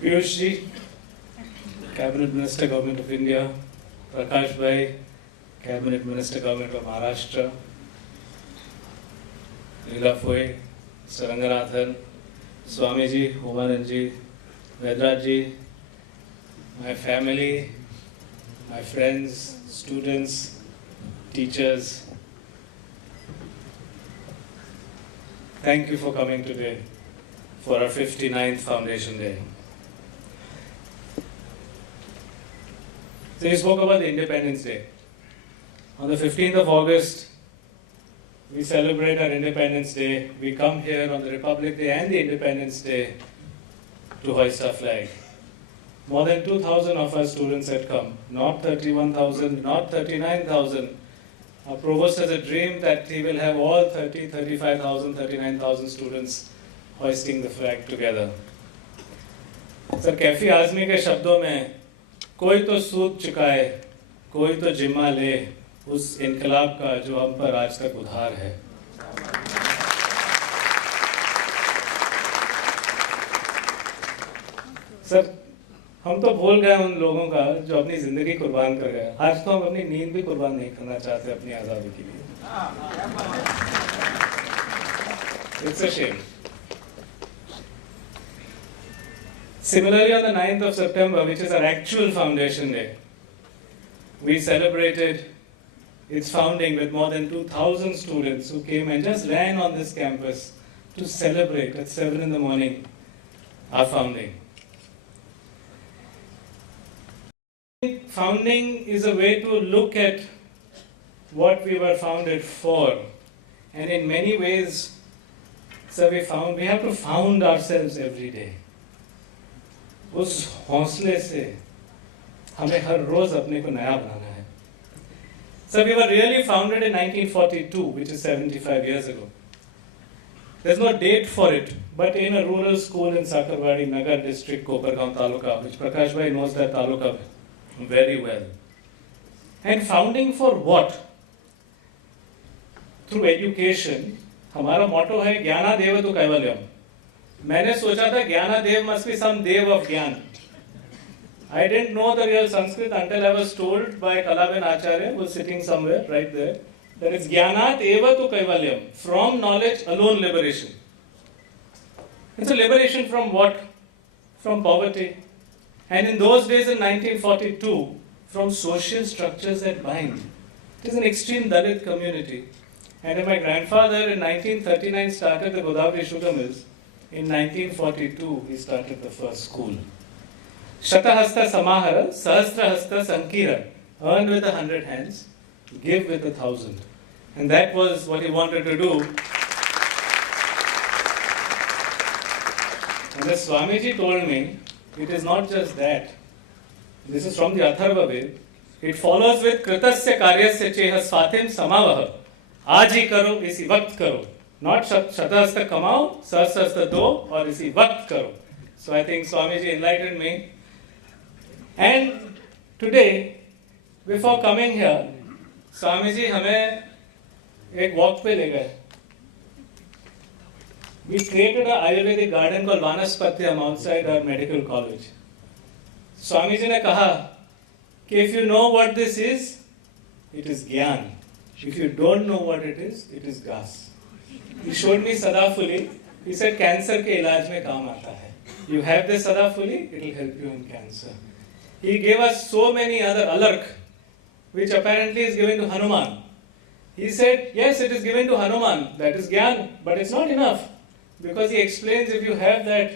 Piyush ji, Cabinet Minister, Government of India, Prakash Bhai, Cabinet Minister, Government of Maharashtra, Leela Foy, Saranganathan, Swamiji, Umanand ji, Vedraj ji, my family, my friends, students, teachers, thank you for coming today for our 59th Foundation Day. So you spoke about the Independence Day. On the 15th of August, we celebrate our Independence Day. We come here on the Republic Day and the Independence Day to hoist our flag. More than 2,000 of our students had come, not 31,000, not 39,000. Our provost has a dream that he will have all 30, 35,000, 39,000 students hoisting the flag together. Sir Kaifi Azmi के शब्दों में कोई तो सूद चुकाए, कोई तो जिम्मा ले उस इनकलाब का जो हम पर आज तक उधार है. सर हम तो भूल गए उन लोगों का जो अपनी जिंदगी कुर्बान कर गए. आज तो हम अपनी नींद भी कुर्बान नहीं करना चाहते अपनी आज़ादी के लिए. It's a shame. Similarly, on the 9th of September, which is our actual Foundation Day, we celebrated its founding with more than 2,000 students who came and just ran on this campus to celebrate at 7 in the morning our founding. Founding is a way to look at what we were founded for. And in many ways, so we have to found ourselves every day. उस हौसले से हमें हर रोज अपने को नया बनाना है. So we were really founded in 1942, which is 75 years ago. There's no date for it, but in a rural school in Sakarwadi, Nagar district, Kopargaon Taluka, which Prakash Bhai knows that Taluka very well. And founding for what? Through education. हमारा motto है ज्ञाना देवतु कैवल्यम. मैंने सोचा था ज्ञानादेव must be some dev of Gyan. I didn't know the real Sanskrit until I was told by Kalaben Acharya, who was sitting somewhere right there, that it's Jnanat eva tu kaivalyam. From knowledge alone liberation. It's a liberation from what? From poverty. And in those days in 1942, from social structures that bind. It is an extreme Dalit community. And when my grandfather in 1939 started the Godavari sugar mills, in 1942, he started the first school. Shatahasta Samahara, Sahasrahasta Sankira, earn with 100 hands, give with 1,000. And that was what he wanted to do. And as Swamiji told me, it is not just that. This is from the Atharva Ved. It follows with Kritasya Karyasya Cheha Swatim Samavaha. Aji karo, isi vakt karo. Not Shatahasta kamao, Sahasrahasta do, or isi vakt karo. So I think Swamiji enlightened me. And today, before coming here, Swamiji हमें एक walk पे ले गए. We created an Ayurvedic garden called Vanaspatyam outside our medical college. Swamiji ने कहा कि if you know what this is, it is Gyan. If you don't know what it is gas. He showed me Sadafuli. He said cancer के इलाज में काम आता है. You have this Sadafuli, it will help you in cancer. He gave us so many other alark, which apparently is given to Hanuman. He said, yes, it is given to Hanuman, that is Gyan, but it's not enough. Because he explains if you have that,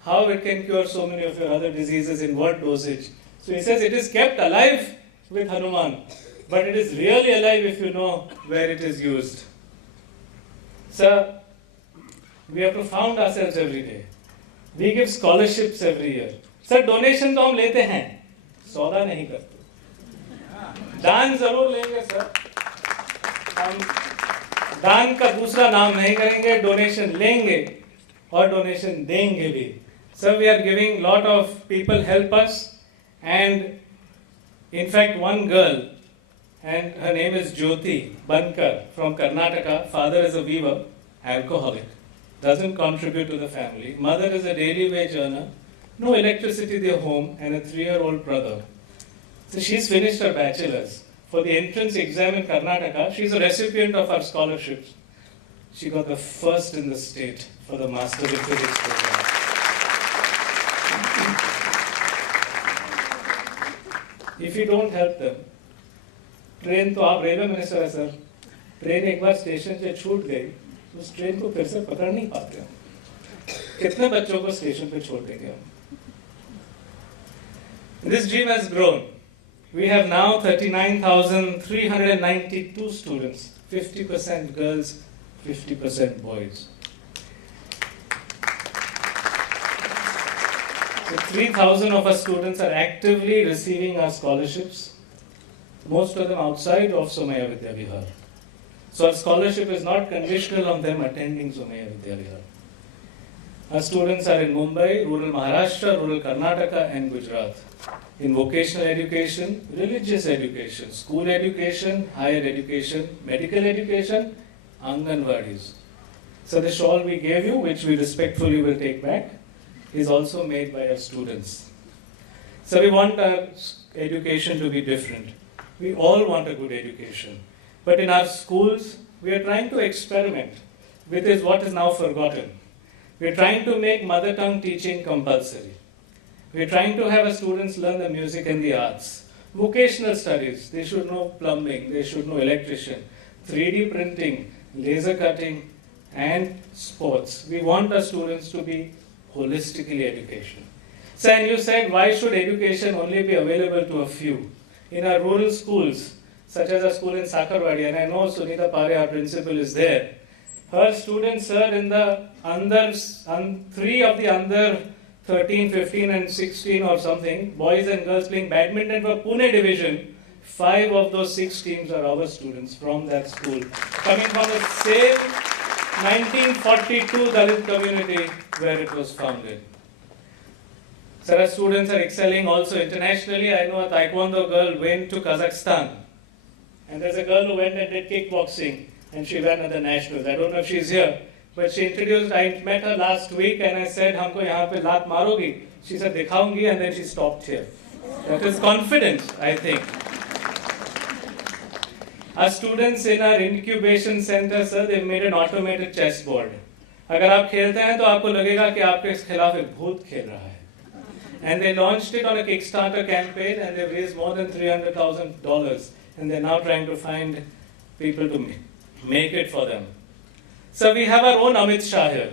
how it can cure so many of your other diseases, in what dosage. So he says it is kept alive with Hanuman, but it is really alive if you know where it is used. Sir, we have to found ourselves every day. We give scholarships every year. Sir, donation तो हम लेते हैं, सौदा नहीं करते. दान जरूर लेंगे सर. हम दान का दूसरा नाम नहीं करेंगे, डोनेशन लेंगे और डोनेशन देंगे भी. Sir, we are giving lot of people help us, and in fact one girl, and her name is Jyoti Bankar from Karnataka. Father is a weaver, alcoholic, doesn't contribute to the family. Mother is a daily wage earner. no electricity in their home, and a 3-year-old brother. So she's finished her bachelor's. For the entrance exam in Karnataka, she's a recipient of our scholarships. She got the first in the state for the Master's in Physics program. If you don't help them, train तो आप railway minister है sir, train एक बार station से छूट गई तो उस train को फिर से पकड़ नहीं पाते हम. कितने बच्चों को स्टेशन पे छोड़ देंगे हम? This dream has grown. We have now 39,392 students, 50% girls, 50% boys. So 3,000 of our students are actively receiving our scholarships, most of them outside of Somaiya Vidya Vihar. So our scholarship is not conditional on them attending Somaiya Vidya Vihar. Our students are in Mumbai, rural Maharashtra, rural Karnataka and Gujarat. In vocational education, religious education, school education, higher education, medical education, Anganwadis. So the shawl we gave you, which we respectfully will take back, is also made by our students. So we want our education to be different. We all want a good education. But in our schools, we are trying to experiment with what is now forgotten. We are trying to make mother tongue teaching compulsory. We are trying to have our students learn the music and the arts. Vocational studies, they should know plumbing, they should know electrician, 3D printing, laser cutting, and sports. We want our students to be holistically educational. So, and you said, why should education only be available to a few? In our rural schools, such as our school in Sakarwadi, and I know Sunita Pare, our principal, is there. Her students are in the three of the under 13, 15 and 16 or something, boys and girls playing badminton for Pune division. 5 of those 6 teams are our students from that school, coming from the same 1942 Dalit community where it was founded. So our students are excelling also internationally. I know a Taekwondo girl went to Kazakhstan, and there's a girl who went and did kickboxing, and she ran at the nationals. I don't know if she's here, but she introduced, I met her last week and I said, "Humko yahan pe laat marogi?" She said, "Dikhaungi," and then she stopped here. That is confidence, I think. Our students in our incubation center, sir, they've made an automated chessboard. अगर आप खेलते हैं तो आपको लगेगा कि आपके खिलाफ एक भूत खेल रहा है. And they launched it on a Kickstarter campaign and they've raised more than $300,000 and they're now trying to find people to make it for them. So we have our own Amit Shah here.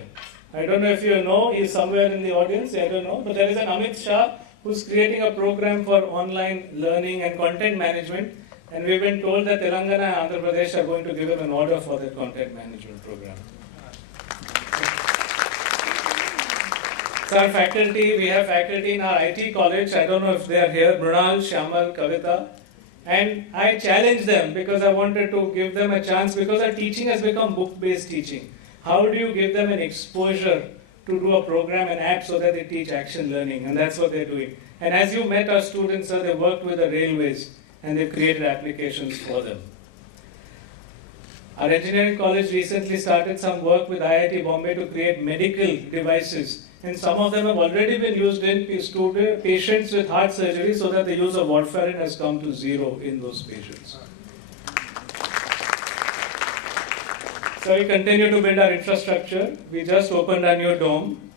I don't know if you know, he's somewhere in the audience, I don't know, but there is an Amit Shah who's creating a program for online learning and content management, and we've been told that Telangana and Andhra Pradesh are going to give him an order for that content management program. So our faculty, we have faculty in our IT college, I don't know if they are here, Mrunal, Shyamal, Kavita, and I challenged them because I wanted to give them a chance because our teaching has become book-based teaching. How do you give them an exposure to do a program, an app so that they teach action learning? And that's what they're doing. And as you met our students, sir, they worked with the railways and they've created applications for them. Our engineering college recently started some work with IIT Bombay to create medical devices. And some of them have already been used in patients with heart surgery so that the use of warfarin has come to zero in those patients. So we continue to build our infrastructure. We just opened our new dome.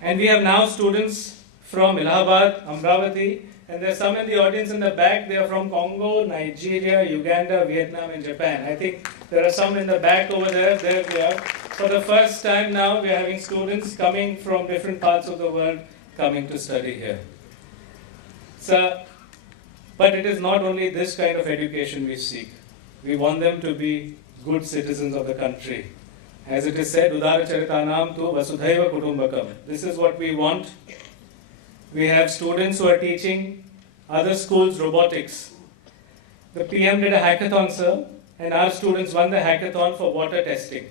And we have now students from Allahabad, Amravati, and there's some in the audience in the back. They are from Congo, Nigeria, Uganda, Vietnam, and Japan. I think there are some in the back over there. There they are. For the first time now, we are having students coming from different parts of the world coming to study here. So, but it is not only this kind of education we seek. We want them to be good citizens of the country. As it is said, Udara Charitanam tu Vasudhaiva Kutumbakam. This is what we want. We have students who are teaching other schools robotics. The PM did a hackathon, sir, and our students won the hackathon for water testing.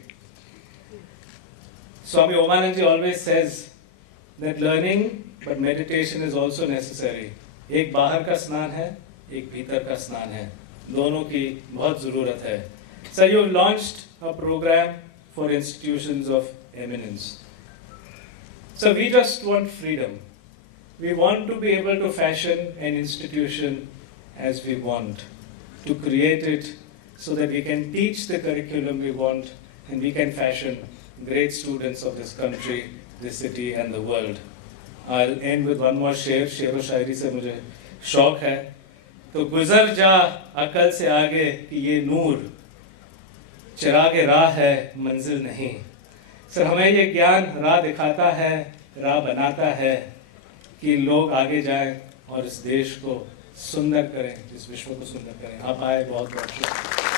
Swami Omananji always says that learning, but meditation is also necessary. एक बाहर का स्नान है, एक भीतर का स्नान है. दोनों की बहुत ज़रूरत है. So you've launched a program for institutions of eminence. So we just want freedom. we want to be able to fashion an institution as we want, to create it so that we can teach the curriculum we want and we can fashion great students of this country, this city and the world. I'll end with one more शेर शेर व शायरी से मुझे शौक है. तो गुजर जा अकल से आगे कि ये नूर चिराग राह है मंजिल नहीं. सर हमें ये ज्ञान राह दिखाता है, राह बनाता है कि लोग आगे जाएं और इस देश को सुंदर करें, इस विश्व को सुंदर करें. आप आए, बहुत बहुत शुक्रिया.